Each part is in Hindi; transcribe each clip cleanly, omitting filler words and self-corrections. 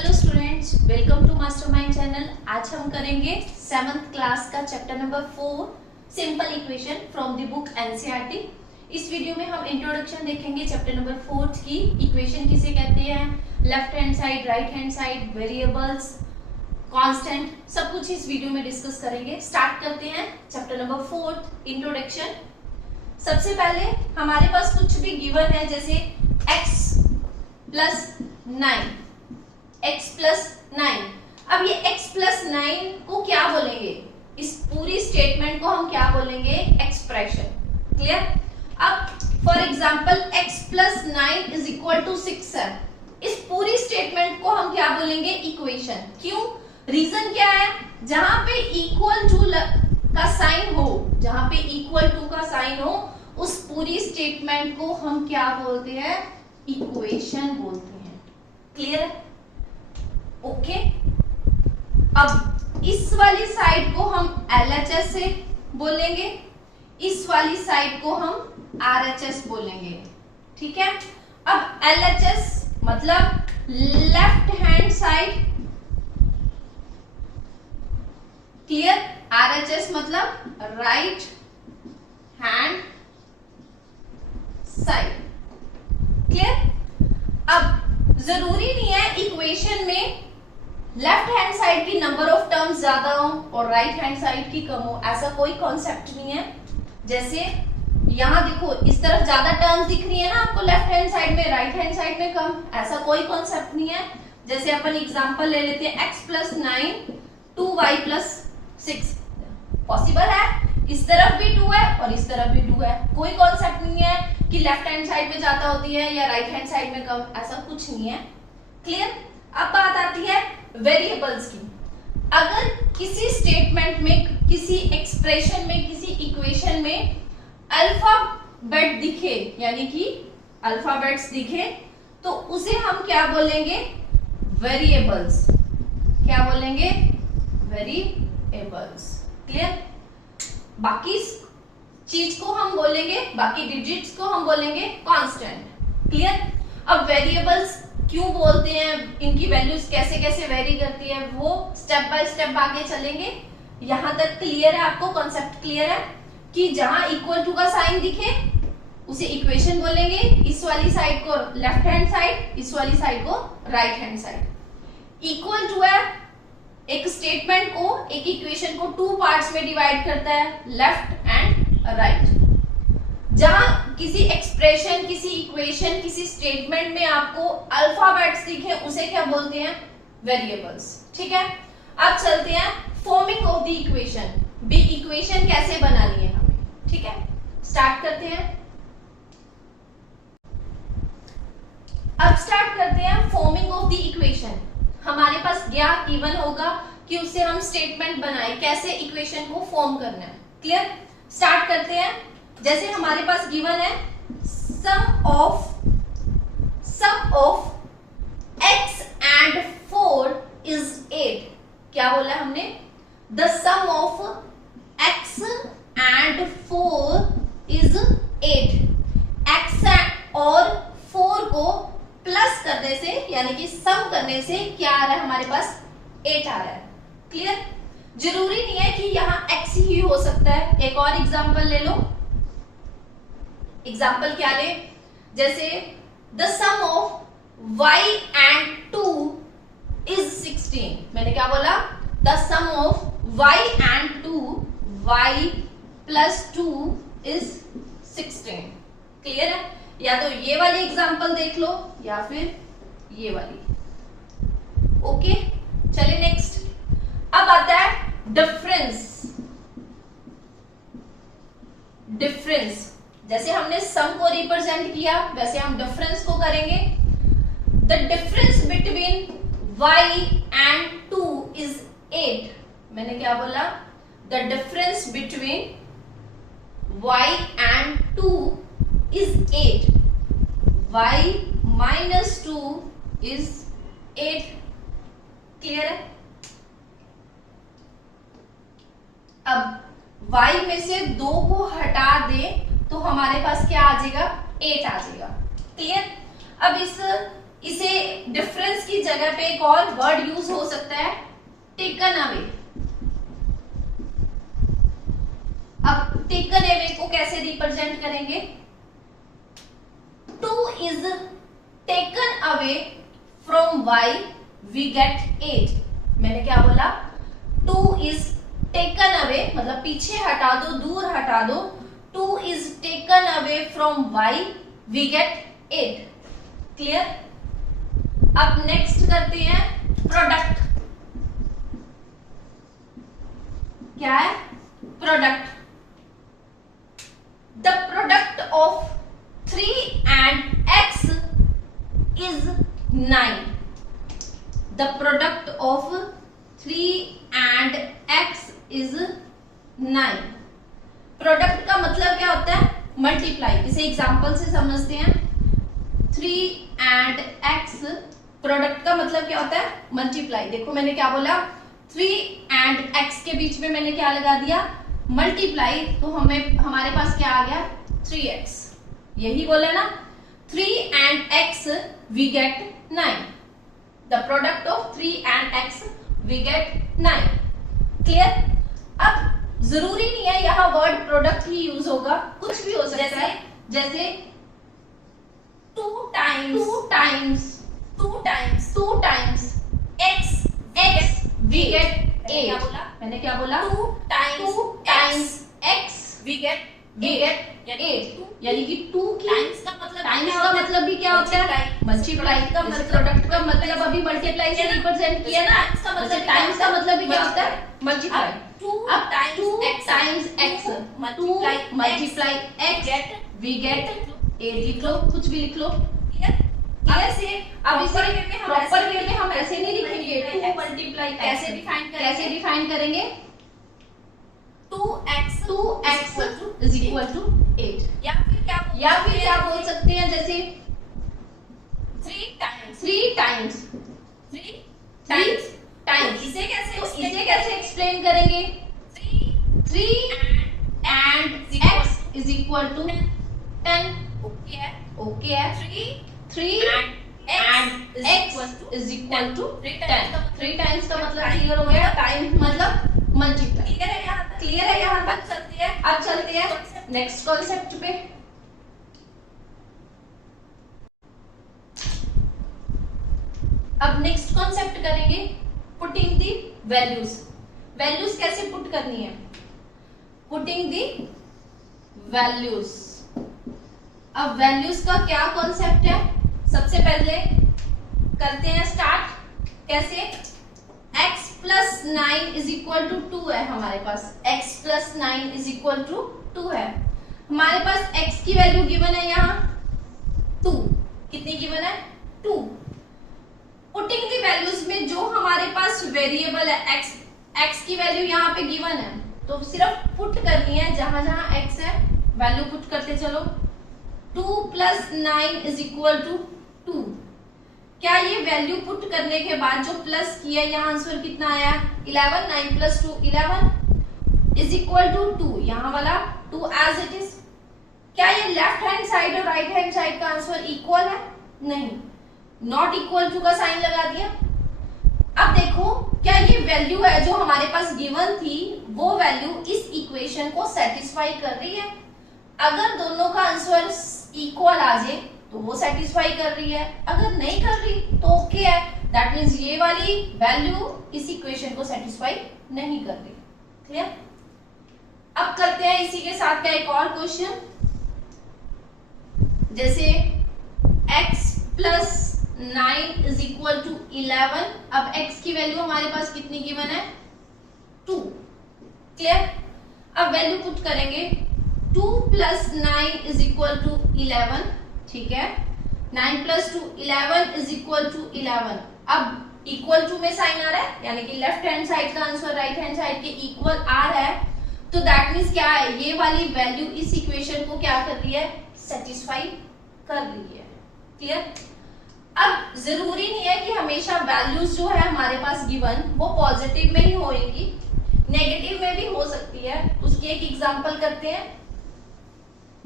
Hello students, welcome to mastermind channel. आज हम करेंगे 7th क्लास का chapter number 4 simple equation from the book NCERT. इस वीडियो में हम इंट्रोडक्शन देखेंगे चैप्टर नंबर 4 की। इक्वेशन किसे कहते हैं, left hand side, right hand side, variables, constant, सब कुछ इस वीडियो में डिस्कस करेंगे। स्टार्ट करते हैं चैप्टर नंबर 4 इंट्रोडक्शन। सबसे पहले हमारे पास कुछ भी गिवन है, जैसे x प्लस 9, x प्लस 9। अब ये x प्लस 9 को क्या बोलेंगे, इस पूरी स्टेटमेंट को हम क्या बोलेंगे, एक्सप्रेशन। क्लियर। अब for example x plus 9 is equal to 6 है, इस पूरी स्टेटमेंट को हम क्या बोलेंगे, इक्वेशन। क्यों, रीजन क्या है, जहां पे इक्वल टू का साइन हो, जहां पे इक्वल टू का साइन हो, उस पूरी स्टेटमेंट को हम क्या बोलते हैं, इक्वेशन बोलते हैं। क्लियर है, ओके। अब इस वाली साइड को हम LHS से बोलेंगे, इस वाली साइड को हम RHS बोलेंगे। ठीक है। अब LHS मतलब left hand side, clear. RHS मतलब राइट हैंड साइड। क्लियर। अब जरूरी नहीं है इक्वेशन में लेफ्ट हैंड साइड की नंबर ऑफ टर्म्स ज्यादा हो और राइट हैंड साइड की कम हो, ऐसा कोई कॉन्सेप्ट नहीं है। जैसे यहां देखो, इस तरफ ज्यादा टर्म्स दिख रही है ना आपको लेफ्ट हैंड साइड में, राइट हैंड साइड में कम, ऐसा कोई कॉन्सेप्ट नहीं है। जैसे अपन एग्जांपल ले लेते हैं, x plus 9 2y plus 6, possible है, इस तरफ भी 2 है और इस तरफ भी 2 है। कोई कॉन्सेप्ट नहीं है कि लेफ्ट हैंड साइड में ज्यादा होती है या राइट हैंड साइड में कम, ऐसा कुछ नहीं है। क्लियर। अब बात आती है वेरिएबल्स की। अगर किसी स्टेटमेंट में, किसी एक्सप्रेशन में, किसी इक्वेशन में अल्फाबेट दिखे, यानी कि अल्फाबेट्स दिखे, तो उसे हम क्या बोलेंगे, वेरिएबल्स। क्या बोलेंगे, वेरिएबल्स। क्लियर। बाकी चीज को हम बोलेंगे, बाकी डिजिट्स को हम बोलेंगे कांस्टेंट। क्लियर। अब वेरिएबल्स क्यों बोलते हैं, इनकी वैल्यूज कैसे कैसे वेरी करती है, वो स्टेप बाय स्टेप आगे चलेंगे। यहां तक क्लियर है आपको, कॉन्सेप्ट क्लियर है कि जहां इक्वल टू का साइन दिखे उसे इक्वेशन बोलेंगे, इस वाली साइड को लेफ्ट हैंड साइड, इस वाली साइड को right hand side. Equal to है, एक स्टेटमेंट को, एक इक्वेशन को 2 पार्ट्स में डिवाइड करता है, लेफ्ट एंड राइट। जहां किसी एक्सप्रेशन, किसी इक्वेशन, किसी स्टेटमेंट में आपको अल्फाबेट्स दिखे, उसे क्या बोलते हैं, वेरिएबल्स। ठीक है। अब चलते हैं फॉर्मिंग ऑफ द इक्वेशन, भी इक्वेशन कैसे बनानी है हमें। ठीक है, स्टार्ट करते हैं। अब स्टार्ट करते हैं फॉर्मिंग ऑफ द इक्वेशन। हमारे पास क्या गिवन होगा कि उससे हम स्टेटमेंट बनाए, कैसे इक्वेशन को फॉर्म करना है। क्लियर। स्टार्ट करते हैं। जैसे हमारे पास गिवन है sum of x and 4 is 8। क्या बोला हमने, the sum of x and 4 is 8। x और 4 को प्लस करने से, यानी कि सम करने से क्या आ रहा है हमारे पास, 8 आ रहा है। क्लियर। जरूरी नहीं है कि यहां x ही हो सकता है। एक और एग्जांपल ले लो। एग्जाम्पल क्या ले, जैसे the sum of y and 2 is 16। मैंने क्या बोला, the sum of y and 2, y plus 2 is 16। Clear है। या तो ये वाली एग्जाम्पल देख लो या फिर ये वाली। ओके, चलिए नेक्स्ट। अब आता है डिफरेंस। डिफरेंस, जैसे हमने सम को रिप्रेजेंट किया, वैसे हम डिफरेंस को करेंगे। The difference between y and 2 is 8। मैंने क्या बोला, the difference between y and 2 is 8। y minus 2 is 8। Clear है। अब y में से 2 को हटा दे तो हमारे पास क्या आ जाएगा, 8 आ जाएगा। क्लियर। अब इसे डिफरेंस की जगह जगह पे एक और वर्ड यूज हो सकता है, टेकन अवे। अब टेकन अवे को कैसे रिप्रेजेंट करेंगे? Two is taken away from y we get 8। मैंने क्या बोला? टू इज टेकन अवे मतलब पीछे हटा दो, दूर हटा दो। Two is taken away from y we get 8। Clear? अब नेक्स्ट करते हैं प्रोडक्ट। क्या है? Product. The product of 3 and x is 9। The product of 3 and x is 9। Product का मतलब क्या होता है? मल्टीप्लाई। इसे एग्जांपल से समझते हैं। 3 and x, प्रोडक्ट का मतलब क्या होता है? मल्टीप्लाई। देखो मैंने क्या बोला? 3 and x के बीच में मैंने क्या लगा दिया? मल्टीप्लाई। तो हमारे पास क्या आ गया? 3x। यही बोला ना? 3 and x we get 9। The product of 3 and x we get 9। Clear? अब जरूरी नहीं है यहाँ वर्ड प्रोडक्ट ही यूज होगा, कुछ भी हो सकता है। जैसे 2 times x we get 8। मैंने क्या बोला? 2 times x we get 8। यानी कि 2 टाइम्स का मतलब भी क्या होता है? मल्टीप्लाई का मतलब। प्रोडक्ट का मतलब अभी मल्टीप्लाई से रिप्रेजेंट किया ना। टाइम्स का मतलब भी क्या होता है? Multiply. 2 times x, 2 multiply x we get 8। लिख लो, कुछ भी लिख लो। कैसे? अब इसे प्रॉपर वे में हम ऐसे नहीं लिखेंगे। 2 मल्टीप्लाई कैसे डिफाइन करेंगे? 2x is equal to 8। या फिर क्या बोल सकते हैं? जैसे 3 times। इसे कैसे एक्सप्लेन करेंगे? 3 and x is equal to 10। Okay है। 3 and x is equal to 10। 3 times का मतलब क्लियर हो गया? टाइम मतलब मल्टीप्लाई। क्लियर है यहाँ तक? अब चलते हैं नेक्स्ट कॉन्सेप्ट पे। अब नेक्स्ट कॉन्सेप्ट करेंगे पुटिंग दी वैल्यूज। वैल्यूज कैसे पुट करनी है? Putting the values. अब वैल्यूज का क्या कॉन्सेप्ट है? सबसे पहले करते हैं स्टार्ट। कैसे? x plus 9 is equal to 2 है हमारे पास। x plus 9 is equal to 2 है हमारे पास। x की वैल्यू गिवन है यहाँ 2। कितनी गिवन है? 2। पुटिंग दी वैल्यूज में जो हमारे पास वेरिएबल है x की वैल्यू यहाँ पे गिवन है, तो सिर्फ पुट करनी है। जहां जहां x है वैल्यू पुट करते चलो। 2 प्लस 9 इज इक्वल टू 2। क्या ये वैल्यू पुट करने के बाद जो प्लस किया, यहाँ आंसर कितना आया? 11। 9 प्लस 2 11 इज इक्वल टू 2। यहाँ वाला 2 एज इट इज। क्या ये लेफ्ट हैंड साइड और राइट हैंड साइड का आंसर इक्वल है? नहीं। नॉट इक्वल टू का साइन लगा दिया। अब देखो, क्या ये वैल्यू है जो हमारे पास गिवन थी, वो वैल्यू इस इक्वेशन को सेटिस्फाई कर रही है? अगर दोनों का आंसर इक्वल आ जाए तो वो सेटिस्फाई कर रही है, अगर नहीं कर रही तो ओके है। दैट मींस ये वाली वैल्यू इस इक्वेशन को सेटिस्फाई नहीं कर रही। क्लियर? अब करते हैं इसी के साथ का एक और क्वेश्चन। जैसे x plus 9 is equal to 11। अब x की वैल्यू हमारे पास कितनी गिवन है? 2। क्लियर? अब वैल्यू पुट करेंगे। 2 प्लस 9 इज इक्वल टू 11। ठीक है। 9 प्लस 2 11 इज इक्वल टू 11। अब इक्वल टू में साइन आ रहा है, यानी कि लेफ्ट हैंड साइड का आंसर राइट हैंड साइड के इक्वल आ रहा है, तो दैट मींस क्या है? ये वाली वैल्यू इस इक्वेशन को क्या कर रही है? सेटिस्फाई कर रही है। क्लियर? अब जरूरी नहीं है कि हमेशा वैल्यूज जो है हमारे पास गिवन वो पॉजिटिव में ही होएंगी, नेगेटिव में भी हो सकती है। उसकी एक एग्जांपल करते हैं।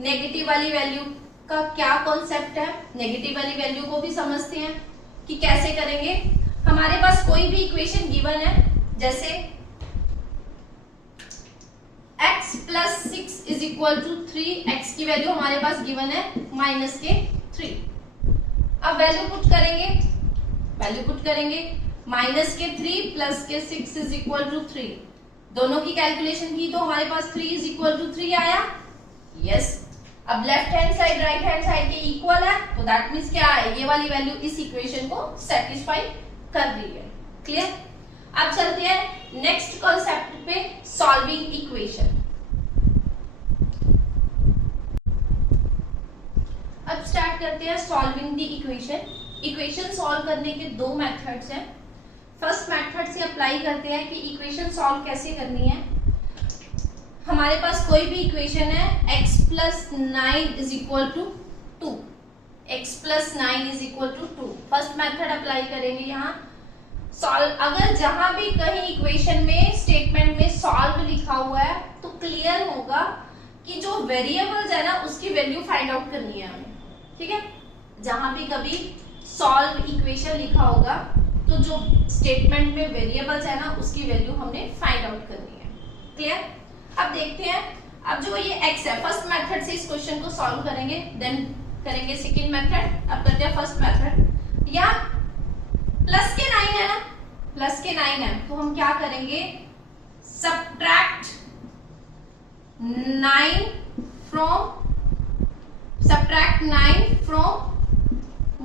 नेगेटिव वाली वैल्यू का क्या कॉन्सेप्ट है? नेगेटिव वाली वैल्यू को भी समझते हैं कि कैसे करेंगे। कोई भी इक्वेशन गिवन है, जैसे x plus 6 is equal to 3, x की वैल्यू हमारे पास गिवन है माइनस के 3। अब वैल्यू पुट करेंगे, माइनस के 3 प्लस के 6 इज इक्वल टू 3। दोनों की कैलकुलेशन की तो हमारे पास 3 इज इक्वल टू 3 आया। यस, अब left hand side right hand side के इक्वल है, तो दैट मींस क्या है, ये वाली वैल्यू इस इक्वेशन को सेटिस्फाई कर रही है। क्लियर? अब चलते हैं नेक्स्ट कॉन्सेप्ट पे, सॉल्विंग इक्वेशन। अब स्टार्ट करते हैं solving the equation. Equation solve करने के दो मेथड्स हैं। फर्स्ट मेथड से अप्लाई करते हैं कि इक्वेशन सॉल्व कैसे करनी है। हमारे पास कोई भी इक्वेशन है, x plus 9 is equal to 2, x plus 9 is equal to 2। First method apply करेंगे यहाँ सॉल्व। अगर जहां भी कहीं इक्वेशन में स्टेटमेंट में सॉल्व लिखा हुआ है तो क्लियर होगा कि जो वेरिएबल्स है ना उसकी वैल्यू फाइंड आउट करनी है हमें। ठीक है, जहां भी कभी सॉल्व इक्वेशन लिखा होगा तो जो स्टेटमेंट में वेरिएबल्स है ना उसकी वैल्यू हमने फाइंड आउट करनी है। क्लियर? अब देखते हैं, अब जो ये x है, फर्स्ट मेथड से इस क्वेश्चन को सॉल्व करेंगे, देन करेंगे सेकंड मेथड। अब करते हैं फर्स्ट मेथड। या प्लस के 9 है ना, प्लस के 9 है तो हम क्या करेंगे, subtract 9 from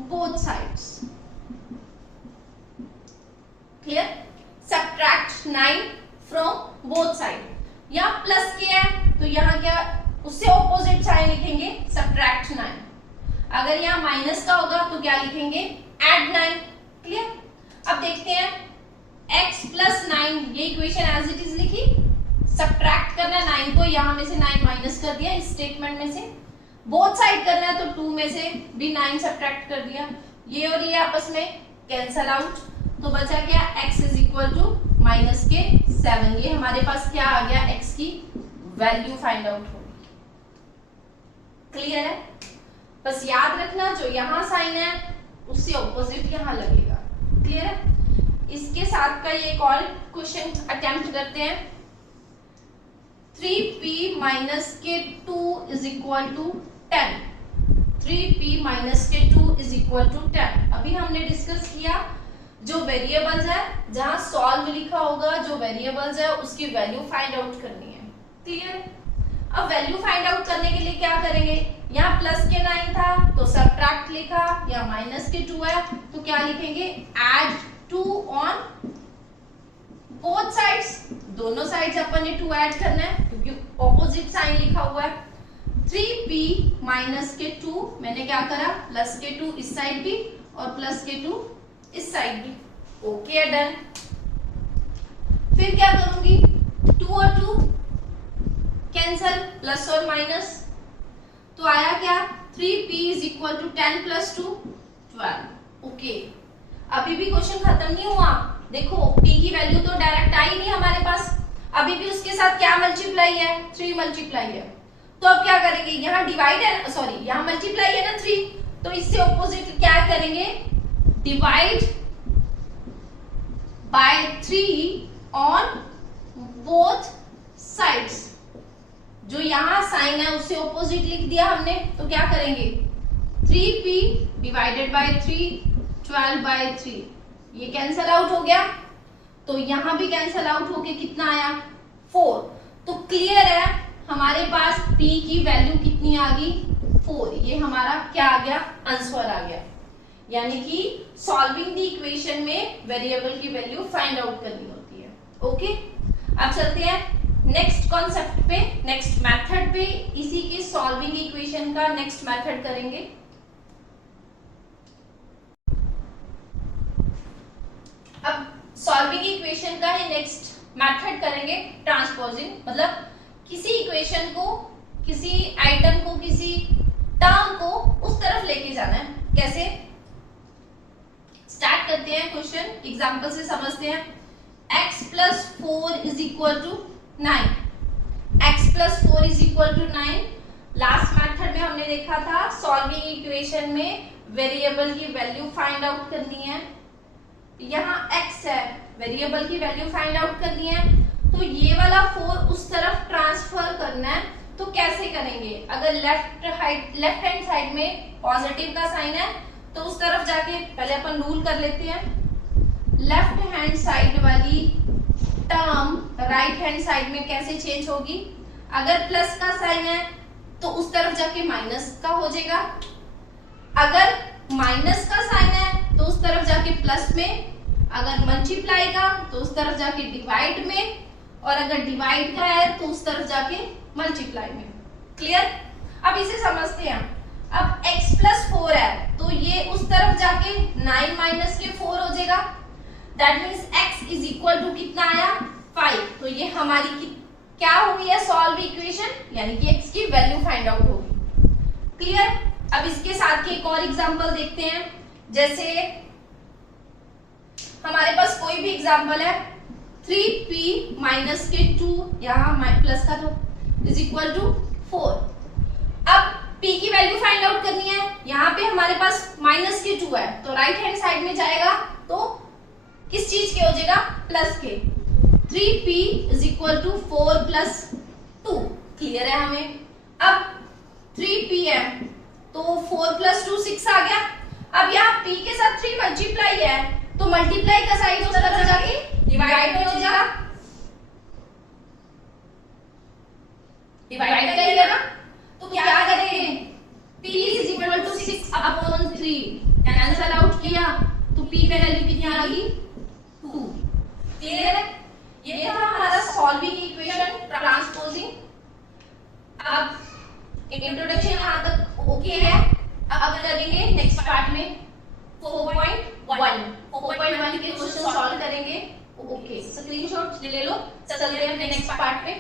both sides. Clear? Subtract 9 from both side. या प्लस के है तो यहाँ क्या, उससे ऑपोजिट साइन लिखेंगे, सब्ट्रैक्ट 9। अगर यहाँ माइनस का होगा तो क्या लिखेंगे, ऐड 9। क्लियर? अब देखते हैं x प्लस 9, ये इक्वेशन एज इट इज लिखी, सब्ट्रैक्ट करना 9 को, यहाँ में से 9 माइनस कर दिया इस स्टेटमेंट में से, बोथ साइड करना है तो 2 में से भी 9 सब्ट्रैक्ट कर दिया, ये और ये आपस में कैंसल आउट, तो बचा क्या, x is equal to minus के 7। ये हमारे पास क्या आ गया, x की वैल्यू फाइंड आउट होगी। क्लियर है? बस याद रखना जो यहाँ साइन है उससे ऑपोजिट यहाँ लगेगा। क्लियर है? इसके साथ का ये एक और क्वेश्चन अटेम्प्ट करते हैं। 3p माइनस के 2 is equal to 10। 3p minus के 2 इज इक्वल टू 10। अभी हमने डिस्कस किया जो वेरिएबल्स है, जहां सॉल्व लिखा होगा, जो वेरिएबल्स है उसकी वैल्यू फाइंड आउट करनी है। क्लियर? अब वैल्यू फाइंड आउट करने के लिए क्या करेंगे, यहाँ प्लस के 9 था तो सब्ट्रैक्ट लिखा, या माइनस के 2 है तो क्या लिखेंगे, ऐड 2 ऑन बोथ साइड्स। दोनों साइड्स अपन ने 2 ऐड करना है क्योंकि ऑपोजिट साइन लिखा हुआ है। 3p माइनस के 2, मैंने क्या करा, प्लस के 2 इस साइड भी और प्लस के 2 इस साइड भी। Okay, done. फिर क्या करूंगी, 2 और 2 कैंसल, प्लस और माइनस, तो आया क्या, 3p is equal to 10 plus 2 12। Okay, अभी भी क्वेश्चन खत्म नहीं हुआ। देखो p की वैल्यू तो डायरेक्ट आई नहीं हमारे पास, अभी भी उसके साथ क्या मल्टीप्लाई है, 3 मल्टीप्लाई है। तो अब क्या करेंगे, यहाँ डिवाइड है, सॉरी यहाँ मल्टीप्लाई है ना 3, तो इससे ऑपोजिट क्या करेंगे, divide by 3 on both sides. जो यहाँ साइन है उससे ऑपोजिट लिख दिया हमने, तो क्या करेंगे, 3p डिवाइडेड बाय 3, 12 बाय 3, ये कैंसल आउट हो गया, तो यहाँ भी कैंसल आउट होके कितना आया, 4। तो क्लियर है हमारे पास p की वैल्यू कितनी आ गई, 4। ये हमारा क्या आ गया, आंसर आ गया। यानी कि सॉल्विंग द इक्वेशन में वेरिएबल की वैल्यू फाइंड आउट करनी होती है। ओके, अब चलते हैं नेक्स्ट कॉन्सेप्ट पे, नेक्स्ट मेथड पे। इसी के सॉल्विंग इक्वेशन का नेक्स्ट मेथड करेंगे। अब सॉल्विंग इक्वेशन का ही नेक्स्ट मेथड करेंगे ट्रांसपोजिंग, मतलब किसी इक्वेशन को, किसी आइटम को, किसी टर्म को उस तरफ लेके जाना है। कैसे, स्टार्ट करते हैं क्वेश्चन, एग्जांपल से समझते हैं। x plus 4 is equal to 9। x plus 4 is equal to 9। Last method में हमने देखा था सॉल्विंग इक्वेशन में वेरिएबल की वैल्यू फाइंड आउट करनी है। यहाँ x है, वेरिएबल की वैल्यू फाइंड आउट करनी है, तो ये वाला 4 उस तरफ ट्रांसफर करना है। तो कैसे करेंगे? अगर लेफ्ट हैंड साइड में पॉजिटिव का साइन है तो उस तरफ जाके पहले अपन रूल कर लेते हैं। लेफ्ट हैंड साइड वाली टर्म राइट हैंड साइड में कैसे चेंज होगी? अगर प्लस का साइन है तो उस तरफ जाके माइनस का हो जाएगा, अगर माइनस का साइन है तो उस तरफ जाके प्लस में, अगर मल्टीप्लाई का तो उस तरफ जाके डिवाइड में, और अगर डिवाइड का है तो उस तरफ जाके मल्टीप्लाई में। क्लियर? अब इसे समझते हैं। अब x प्लस 4 है तो ये उस तरफ जाके 9 माइनस के 4 हो जाएगा। That means x is equal to कितना आया? 5। तो ये हमारी क्या हुई है? सॉल्व इक्वेशन, यानी कि x की वैल्यू फाइंड आउट होगी। क्लियर? अब इसके साथ के एक और एग्जांपल देखते हैं। जैसे हमारे पास कोई भी एग्जांपल है, 3p माइनस के 2, यहाँ प्लस का था, इज इक्वल टू 4। अब p की वैल्यू फाइंड आउट करनी है। यहाँ पे हमारे पास माइनस के 2 है तो राइट हैंड साइड में जाएगा तो किस चीज के हो जाएगा? प्लस के। 3p is equal to 4 plus 2। Clear है हमें? अब 3p है तो 4 प्लस 2 6 आ गया। अब यहाँ p के साथ 3 मल्टीप्लाई है तो मल्टीप्लाई का साइन उस तरफ जाके डिवाइड हो जाएगा, डिवाइड करेगा ना। तो क्या करेंगे? p is equal to 6 upon 3 cancel out किया तो p की वैल्यू कितनी आ गई? 2। क्लियर है? ये था हमारा सॉल्विंग इक्वेशन ट्रांसपोजिंग। अब इंट्रोडक्शन यहाँ तक ओके है। अब करेंगे नेक्स्ट पार्ट में 4.1 के क्वेश्चन सॉल्व करेंगे। ओके, स्क्रीनशॉट ले लो, चलते हैं नेक्स्ट पार्ट पे।